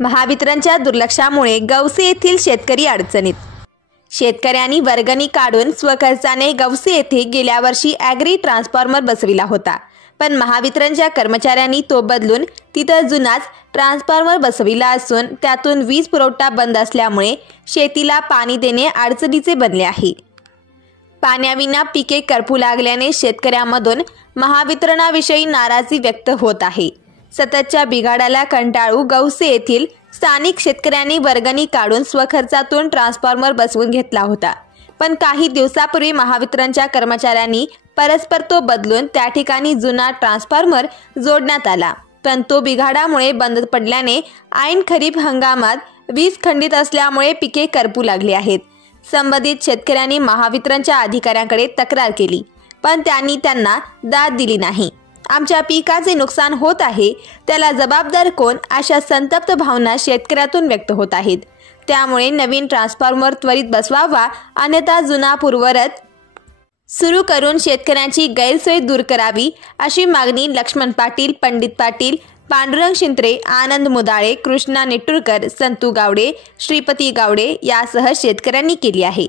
महावितरणच्या दुर्लक्षामुळे गवसे येथील शेतकरी अडचणीत। शेतकऱ्यांनी वर्गणी काढून स्वखर्चाने गवसे येथे गेल्या वर्षी ॲग्री ट्रान्सफॉर्मर बसविला होता, पण महावितरणच्या कर्मचाऱ्यांनी तो बदलून तिथं जुनाच ट्रान्सफॉर्मर बसविला असून त्यातून वीज पुरवठा बंद असल्यामुळे शेतीला पाणी देणे अडचणीचे बनले आहे। पाण्याविना पिके करपू लागल्याने शेतकऱ्यांमधून महावितरणाविषयी नाराजी व्यक्त होत आहे। सततच्या बिघाडाला कंटाळू गवसे येथील स्थानिक शेतकऱ्यांनी वर्गणी काढून स्वखर्चातून ट्रान्सफॉर्मर बसवून घेतला होता, पण काही दिवसापूर्वी महावितरणच्या कर्मचाऱ्यांनी परस्पर तो बदलून त्या ठिकाणी जुना ट्रान्सफॉर्मर जोडण्यात आला, पण तो बिघाडामुळे बंद पडल्याने ऐन खरीप हंगामात वीज खंडित असल्यामुळे पिके करपू लागली आहेत। संबंधित शेतकऱ्यांनी महावितरणच्या अधिकाऱ्यांकडे तक्रार केली, पण त्यांनी त्यांना दाद दिली नाही। आमच्या पिकाचे नुकसान होत आहे, त्याला जबाबदार कोण, अशा संतप्त भावना शेतकऱ्यातून व्यक्त होत आहेत। त्यामुळे नवीन ट्रान्सफॉर्मर त्वरित बसवावा, अन्यथा जुना पूर्ववत सुरू करून शेतकऱ्यांची गैरसोय दूर करावी, अशी मागणी लक्ष्मण पाटील, पंडित पाटील, पांडुरंग शिंत्रे, आनंद मुदाळे, कृष्णा नेटुरकर, संतू गावडे, श्रीपती गावडे यासह शेतकऱ्यांनी केली आहे।